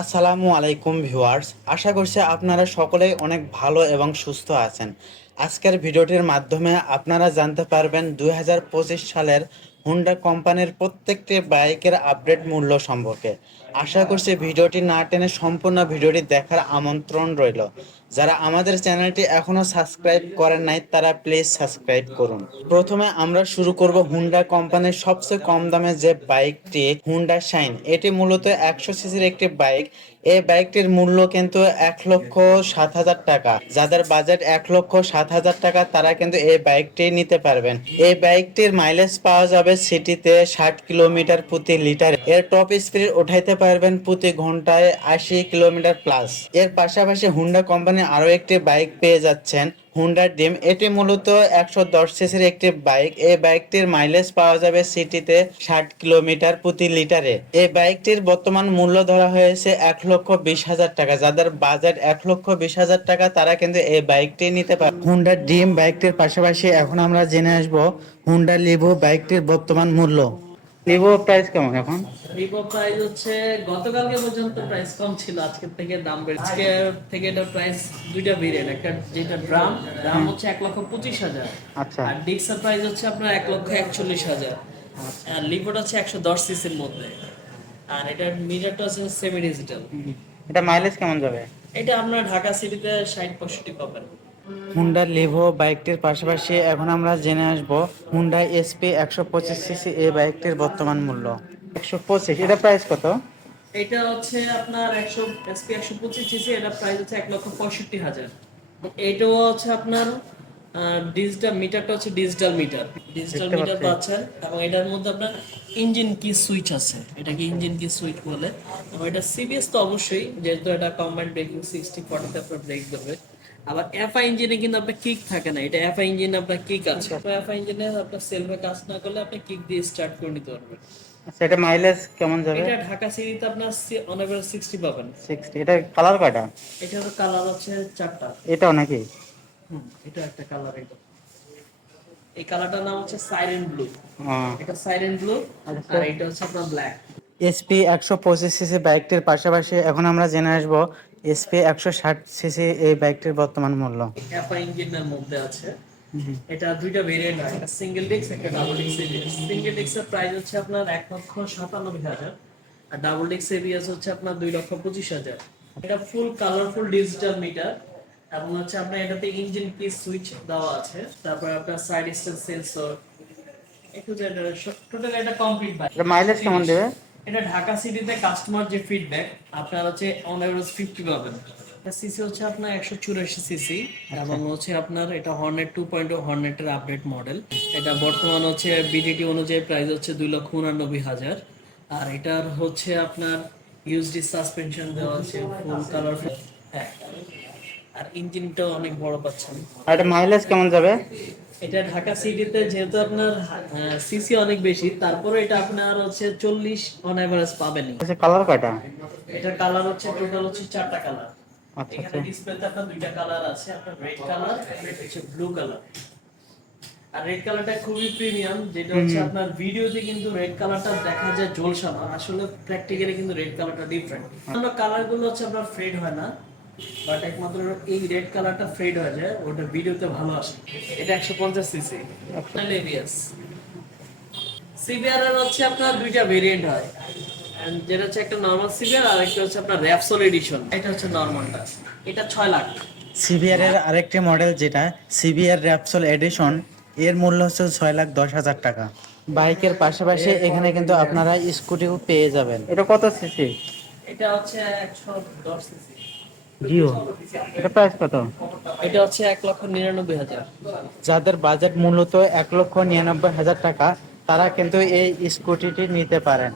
আসসালামু আলাইকুম ভিউয়ার্স, আশা করছি আপনারা সকলেই অনেক ভালো এবং সুস্থ আছেন। আজকের ভিডিওটির মাধ্যমে আপনারা জানতে পারবেন দু হাজার পঁচিশ সালের হুন্ডা কোম্পানির প্রত্যেকটি বাইকের আপডেট মূল্য সম্পর্কে। আশা করছি ভিডিওটি না টেনে সম্পূর্ণ ভিডিওটি দেখার আমন্ত্রণ রইল। যারা আমাদের চ্যানেলটি এখনও সাবস্ক্রাইব করেন নাই, তারা প্লিজ সাবস্ক্রাইব করুন। প্রথমে আমরা শুরু করব হুন্ডা কোম্পানির সবচেয়ে কম দামে যে বাইকটি, হুন্ডা শাইন। এটি মূলত একশো সিসির একটি বাইক। এই বাইকটির মূল্য কিন্তু এক লক্ষ সাত হাজার টাকা। যাদের বাজেট এক লক্ষ সাত হাজার টাকা, তারা কিন্তু এই বাইকটি নিতে পারবেন। এই বাইকটির মাইলেজ পাওয়া যাবে সিটিতে ষাট কিলোমিটার প্রতি লিটার। এর টপ স্পিড উঠাইতে পারবেন প্রতি ঘন্টায় আশি কিলোমিটার প্লাস এর পাশাপাশি হুন্ডা কোম্পানি আরও একটি বাইক পেয়ে যাচ্ছেন। হুন্ডা ডিম এটি মূলত একশো দশ সিসির একটি বাইক এই বাইকটির মাইলেজ পাওয়া যাবে সিটিতে ষাট কিলোমিটার প্রতি লিটারে। এই বাইকটির বর্তমান মূল্য ধরা হয়েছে এক লক্ষ বিশ হাজার টাকা। যাদের বাজেট এক লক্ষ বিশ হাজার টাকা, তারা কিন্তু এই বাইকটি নিতে পারে হুন্ডা ডিম বাইকটির পাশাপাশি এখন আমরা জেনে আসব হুন্ডা লিভো বাইকটির বর্তমান মূল্য। লিভো প্রাইস কেমন এখন? রিপো প্রাইস হচ্ছে গতকালকে পর্যন্ত প্রাইস কম ছিল আজকের থেকে দাম আজকে থেকে এটা প্রাইস দুইটা ভেরিয়েন্ট একটা যেটা ড্রাম ড্রাম হচ্ছে এক লক্ষ পঁচিশ হাজার। আচ্ছা। আর ডিক্সার প্রাইস হচ্ছে আপনার এক লক্ষ একচল্লিশ হাজার। আর লিপোটা হচ্ছে একশো দশ সিসির মধ্যে। আর এটার মিটারটা হচ্ছে সেমি ডিজিটাল এটা মাইলেজ কেমন যাবে? এটা আপনার ঢাকা সিটিতে ষাট পঁয়ষট্টি পাবেন। হুন্ডা লিভো বাইকটির পাশাপাশি এখন আমরা জেনে আসব হুন্ডা এসপি একশো পঁচিশ সিসি এই বাইকটির বর্তমান মূল্য। একশো পঁচিশ এটা প্রাইস কত? এটা হচ্ছে আপনার একশো এসপি একশো পঁচিশ সিসি এটা প্রাইস হচ্ছে এক লক্ষ পঁয়ষট্টি হাজার। এটাও হচ্ছে আপনার ডিজিটাল মিটারটা হচ্ছে ডিজিটাল মিটার ডিজিটাল মিটার পাচ্ছি। পাচ্ছেন এবং এটার মধ্যে আপনার ইঞ্জিন কি সুইচ আছে। এটাকে ইঞ্জিন কি সুইচ বলে। এবং এটা সিবিএস তো অবশ্যই যেহেতু এটা কম্বাইন্ড ব্রেকিং সিক্সটি ফর্টিতে আপনার ব্রেক দেবে। আবার এফআই ইঞ্জিনে কিন্তু আপনার কিক থাকে না এটা এফআই ইঞ্জিনে আপনার কিক আছে। তো এফআই ইঞ্জিনে আপনার সেলফে কাজ না করলে আপনি কিক দিয়ে স্টার্ট করে নিতে পারবেন। আচ্ছা এটা মাইলেজ কেমন যাবে? এটা ঢাকা সিটিতে আপনার অন এভারেজ সিক্সটি পাবেন। সিক্সটি এটা কালার কয়টা? এটার কালার হচ্ছে চারটা। এটাও নাকি? হুম, এটা একটা কালার এটা। এই কালারটার নাম হচ্ছে সাইরেন ব্লু এটা সাইরেন ব্লু আর এটা হচ্ছে আপনার ব্ল্যাক এসপি একশো পঁচিশ সিসি বাইকটির পাশাপাশি এখন আমরা জেনে আসব এসপি একশো ষাট সিসি এই বাইকটির বর্তমান মূল্য। এফআই ইঞ্জিনের মধ্যে আছে। এটা দুইটা ভেরিয়েন্ট হয় একটা সিঙ্গেল ডিস্ক একটা ডাবল ডিস্ক এবিএস সিঙ্গেল ডিস্কের প্রাইস হচ্ছে আপনার এক লক্ষ সাতানব্বই হাজার আর ডাবল ডিস্ক এবিএস হচ্ছে আপনার দুই লক্ষ পঁচিশ হাজার। এটা ফুল কালারফুল ডিজিটাল মিটার এবং হচ্ছে আপনার এটাতে ইঞ্জিন কি সুইচ দেওয়া আছে। তারপর আপনার সাইড স্টেন্স সেন্সর একটু টোটাল এটা কমপ্লিট বাইক মাইলেজ কেমন দেবে? এটা ঢাকা সিটিতে কাস্টমার যে ফিডব্যাক আপনার হচ্ছে অন এভারেজ ফিফটি পাবেন। সিসি হচ্ছে আপনার একশো চুরাশি সিসি এবং হচ্ছে আপনার এটা হর্নেট টু পয়েন্ট হর্নেটের আপডেট মডেল এটা বর্তমান হচ্ছে বিডিটি অনুযায়ী প্রাইস হচ্ছে দুই লক্ষ উনানব্বই হাজার। আর এটার হচ্ছে আপনার ইউএসডি সাসপেনশন দেওয়া আছে ফুল কালার হ্যাঁ। আর ইঞ্জিনটাও অনেক বড় পাচ্ছেন। আর এটা মাইলেজ কেমন যাবে? এটা ঢাকা সিটিতে যেহেতু আপনার সিসি অনেক বেশি তারপরে এটা আপনার হচ্ছে চল্লিশ অন এভারেজ পাবেনই। আচ্ছা কালার কয়টা? এটা কালার হচ্ছে টোটাল হচ্ছে চারটা কালার আচ্ছা এখানে ডিসপ্লেতে আপনার দুইটা কালার আছে আপনার রেড কালার হচ্ছে ব্লু কালার আর রেড কালারটা খুবই প্রিমিয়াম যেটা হচ্ছে আপনার ভিডিওতে কিন্তু রেড কালারটা দেখা যায় ঝলসানো আসলে প্র্যাকটিক্যালি কিন্তু রেড কালারটা ডিফারেন্ট অন্য কালারগুলো হচ্ছে আপনার ফেড হয় না। বাট একমাত্র এই রেড কালারটা ফেড হয়ে যায় ওটা ভিডিওতে ভালো আসে। এটা একশো পঞ্চাশ সিসি সিবিআর এর হচ্ছে আপনার দুইটা ভেরিয়েন্ট হয়। যেটা হচ্ছে একটা নর্মাল সিবিআর আর একটা হচ্ছে আপনার র্যাপসোল এডিশন এটা হচ্ছে নর্মালটা এটা ছয় লাখ। সিবিআর এর আরেকটি মডেল যেটা সিবিআর র্যাপসোল এডিশন এর মূল্য হচ্ছে ছয় লাখ দশ হাজার টাকা। বাইকের পাশাপাশি এখানে কিন্তু আপনারা স্কুটিও পেয়ে যাবেন। এটা কত সিসি এটা হচ্ছে একশো দশ সিসি জিও। এটা প্রাইস কত? এটা হচ্ছে এক লক্ষ নিরানব্বই হাজার। যাদের বাজেট মূলত এক লক্ষ নিরানব্বই হাজার টাকা তারা কিন্তু এই স্কুটিটি নিতে পারেন।